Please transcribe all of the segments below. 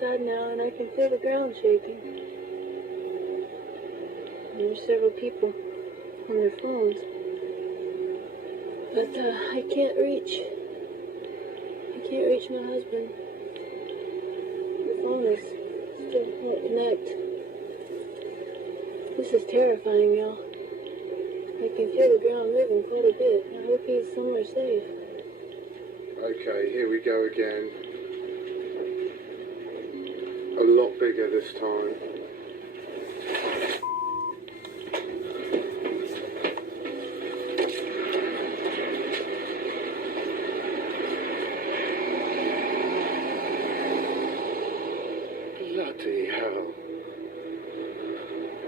outside now and I can feel the ground shaking. And there's several people on their phones. But I can't reach my husband. The phone is still won't connect. This is terrifying, y'all. I can feel the ground moving quite a bit. I hope he's somewhere safe. Okay, here we go again. A lot bigger this time. Bloody hell.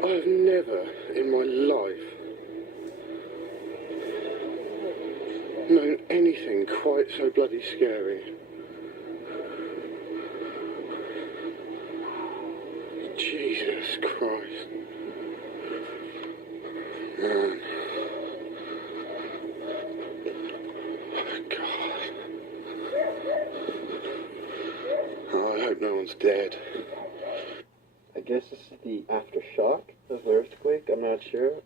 I have never in my life known anything quite so bloody scary. Jesus Christ. Man. Oh, God. Oh, I hope no one's dead. I guess this is the aftershock of the earthquake, I'm not sure.